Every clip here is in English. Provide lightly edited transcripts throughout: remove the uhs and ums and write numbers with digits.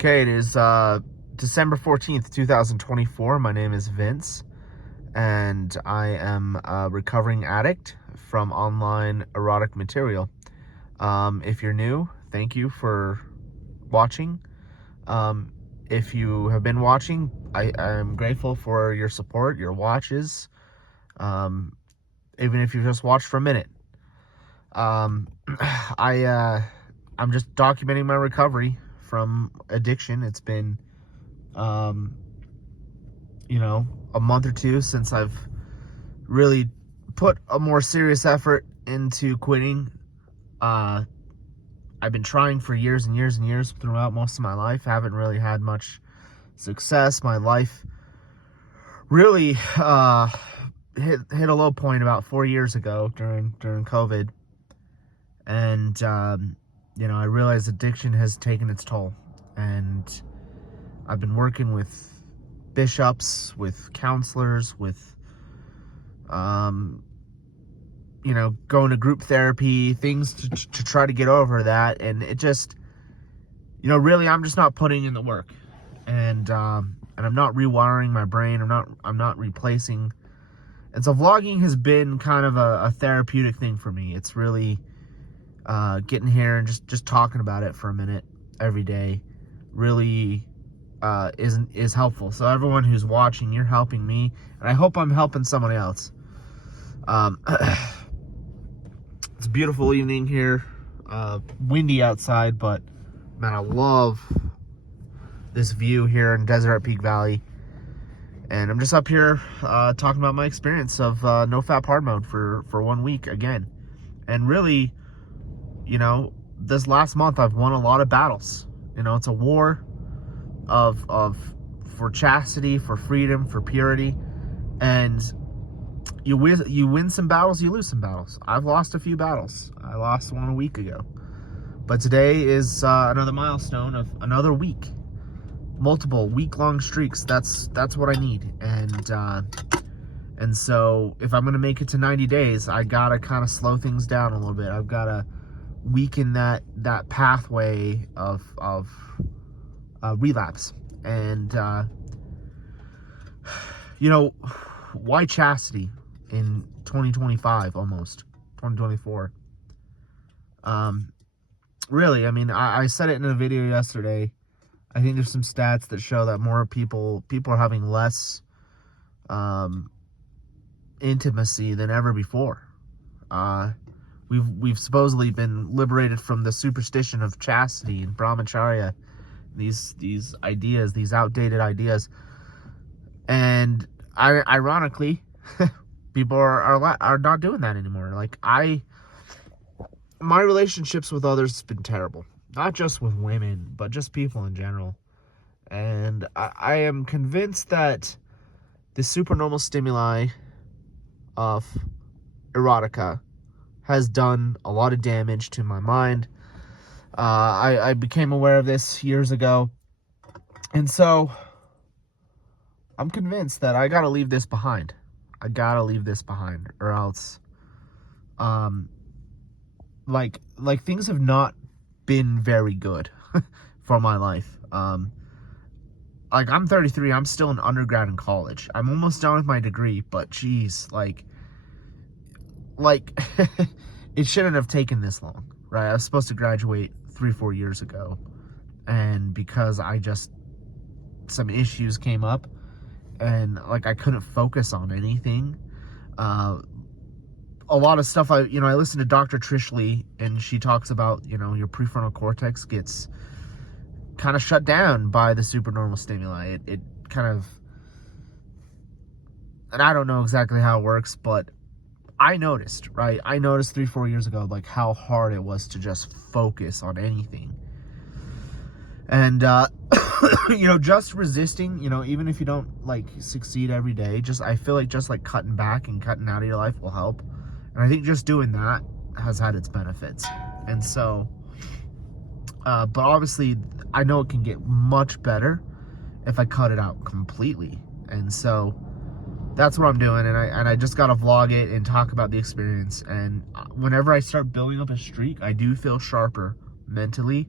Okay, it is December 14th, 2024. My name is Vince, and I am a recovering addict from online erotic material. If you're new, thank you for watching. If you have been watching, I'm grateful for your support, your watches, even if you just watched for a minute. I'm just documenting my recovery from addiction. It's been, a month or two since I've really put a more serious effort into quitting. I've been trying for years and years and years throughout most of my life. I haven't really had much success. My life really hit a low point about 4 years ago during COVID. And, I realize addiction has taken its toll. And I've been working with bishops, with counselors, with, going to group therapy, things to try to get over that. And it just, really, I'm just not putting in the work. And I'm not rewiring my brain. I'm not replacing. And so vlogging has been kind of a therapeutic thing for me. It's really getting here and just talking about it for a minute every day really is helpful. So everyone who's watching, you're helping me, and I hope I'm helping somebody else. It's a beautiful evening here, windy outside, but man, I love this view here in Desert Peak Valley. And I'm just up here talking about my experience of NoFap Hard Mode for 1 week again. And really, this last month I've won a lot of battles. It's a war for chastity, for freedom, for purity. And you win some battles, you lose some battles. I've lost a few battles. I lost one a week ago. But today is another milestone of another week. Multiple week-long streaks. That's what I need. And so if I'm gonna make it to 90 days, I gotta kind of slow things down a little bit. I've gotta weaken that pathway of relapse. And why chastity in 2025, almost 2024? Really, I said it in a video yesterday. I think there's some stats that show that more people are having less intimacy than ever before. We've supposedly been liberated from the superstition of chastity and brahmacharya, these ideas, these outdated ideas. And ironically, people are not doing that anymore. My relationships with others has been terrible. Not just with women, but just people in general. And I am convinced that the supernormal stimuli of erotica has done a lot of damage to my mind. I became aware of this years ago. And so I'm convinced that I gotta leave this behind. Or else things have not been very good for my life. I'm 33. I'm still an undergrad in college. I'm almost done with my degree, but geez, it shouldn't have taken this long, right? I was supposed to graduate 3-4 years ago, and because some issues came up, and I couldn't focus on anything. A lot of stuff, I listened to Dr. Trish Lee, and she talks about, your prefrontal cortex gets kind of shut down by the supernormal stimuli. It kind of, and I don't know exactly how it works, but I noticed 3-4 years ago, how hard it was to just focus on anything. And, just resisting, even if you don't, succeed every day, I feel like cutting back and cutting out of your life will help. And I think just doing that has had its benefits. And so, but obviously, I know it can get much better if I cut it out completely. And so, that's what I'm doing. And I just got to vlog it and talk about the experience. And whenever I start building up a streak, I do feel sharper mentally.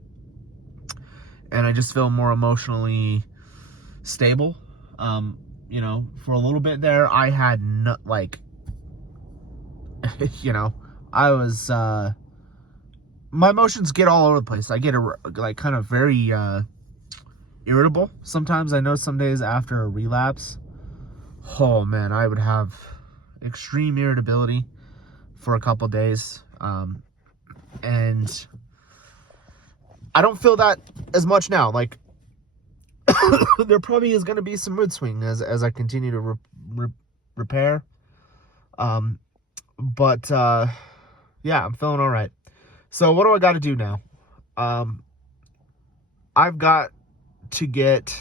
and I just feel more emotionally stable. For a little bit there, I had no, like, I was, my emotions get all over the place. I get like kind of very irritable sometimes. I know some days after a relapse, oh man, I would have extreme irritability for a couple days, and I don't feel that as much now. Like, there probably is going to be some mood swing as I continue to repair. But yeah, I'm feeling all right. So what do I got to do now? I've got to get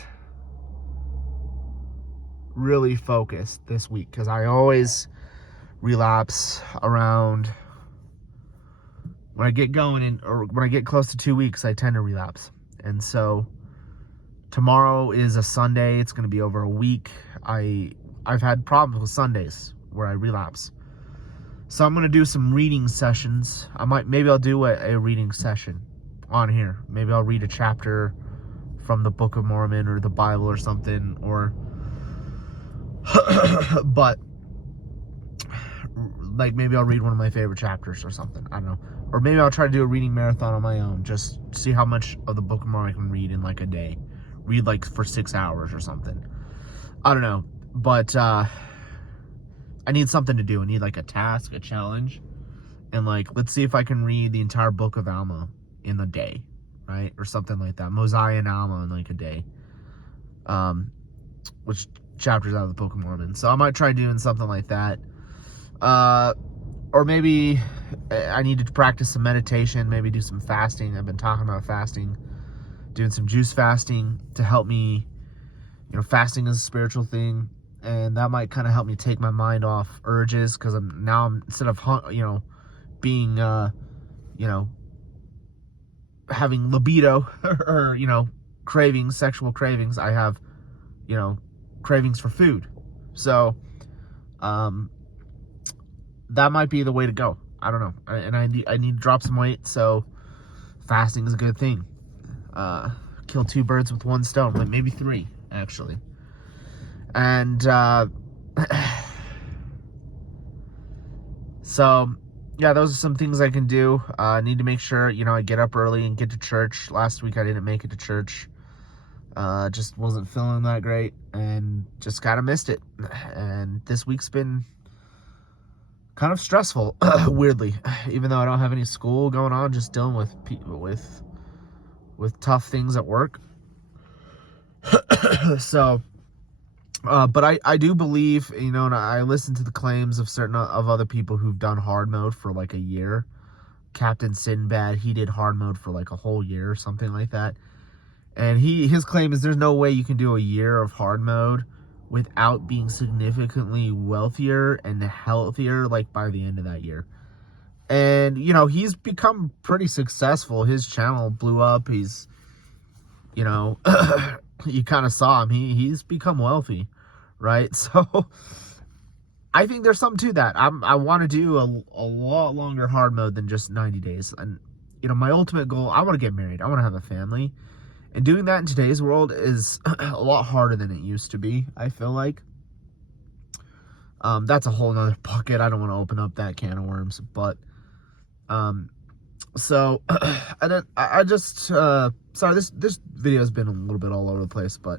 really focused this week, because I always relapse around when I get going, or when I get close to 2 weeks, I tend to relapse. And so tomorrow is a Sunday. It's going to be over a week. I've had problems with Sundays where I relapse. So I'm going to do some reading sessions. Maybe I'll do a reading session on here. Maybe I'll read a chapter from the Book of Mormon or the Bible or something, or but like maybe I'll read one of my favorite chapters or something. I don't know. Or maybe I'll try to do a reading marathon on my own. Just see how much of the Book of Mormon I can read in like a day. Read like for 6 hours or something. I don't know. But I need something to do. I need like a task, a challenge. And like, let's see if I can read the entire Book of Alma in a day, right? Or something like that. Mosiah and Alma in like a day. Which chapters out of the Book of Mormon. So I might try doing something like that. Or maybe I need to practice some meditation, maybe do some fasting. I've been talking about fasting, doing some juice fasting to help me. Fasting is a spiritual thing, and that might kind of help me take my mind off urges, because I'm instead of being having libido or cravings, sexual cravings, I have cravings for food. So that might be the way to go. I don't know. And I need to drop some weight, so fasting is a good thing. Kill 2 birds with 1 stone, like maybe 3 actually. And so yeah, those are some things I can do. I need to make sure I get up early and get to church. Last week I didn't make it to church. Just wasn't feeling that great and just kind of missed it. And this week's been kind of stressful, weirdly, even though I don't have any school going on, just dealing with people with tough things at work. So, but I do believe, and I listen to the claims of certain of other people who've done hard mode for like a year. Captain Sinbad, he did hard mode for like a whole year or something like that. And his claim is there's no way you can do a year of hard mode without being significantly wealthier and healthier, like by the end of that year. And, he's become pretty successful. His channel blew up. He's, you kind of saw him. He's become wealthy, right? So I think there's something to that. I want to do a lot longer hard mode than just 90 days. And, my ultimate goal, I want to get married. I want to have a family. And doing that in today's world is a lot harder than it used to be, I feel like. That's a whole nother bucket. I don't want to open up that can of worms. But, so, sorry, this video has been a little bit all over the place, but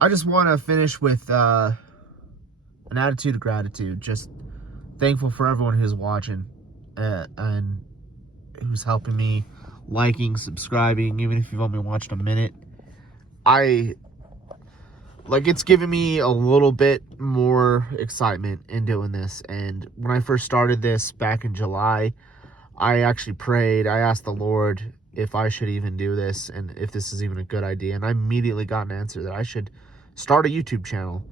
I just want to finish with an attitude of gratitude. Just thankful for everyone who's watching and who's helping me, liking, subscribing, even if you've only watched a minute. It's giving me a little bit more excitement in doing this. And when I first started this back in July, I actually prayed. I asked the Lord if I should even do this and if this is even a good idea. And I immediately got an answer that I should start a YouTube channel.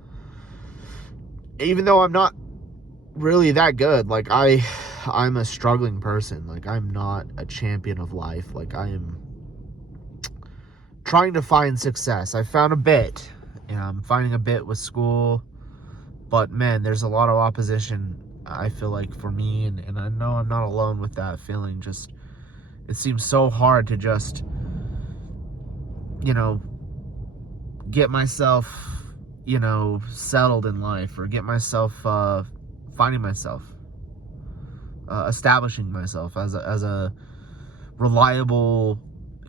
Even though I'm not really that good. Like, I'm a struggling person. Like, I'm not a champion of life. Like, I am trying to find success. I found a bit. I'm finding a bit with school. But, man, there's a lot of opposition, I feel like, for me. And I know I'm not alone with that feeling. Just, it seems so hard to just you know, get myself, you know, settled in life, or get myself, finding myself, establishing myself as a reliable,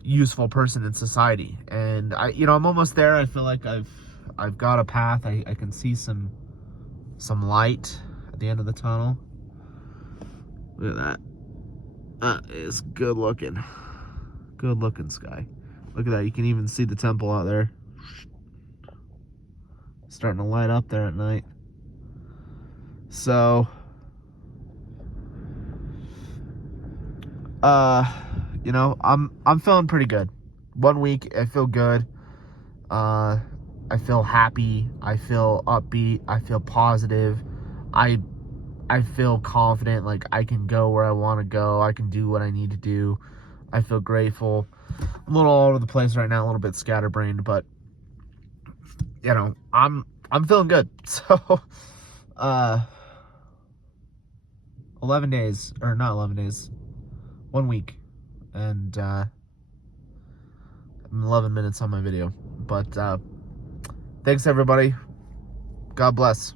useful person in society. And I'm almost there. I feel like I've got a path. I can see some light at the end of the tunnel. Look at that. That is good looking. Good looking sky. Look at that. You can even see the temple out there. Starting to light up there at night. So, I'm feeling pretty good. 1 week, I feel good. I feel happy. I feel upbeat. I feel positive. I feel confident. Like, I can go where I want to go. I can do what I need to do. I feel grateful. I'm a little all over the place right now, a little bit scatterbrained, but I'm feeling good. So, 11 days, or not 11 days, 1 week, and I'm 11 minutes on my video. But thanks, everybody. God bless.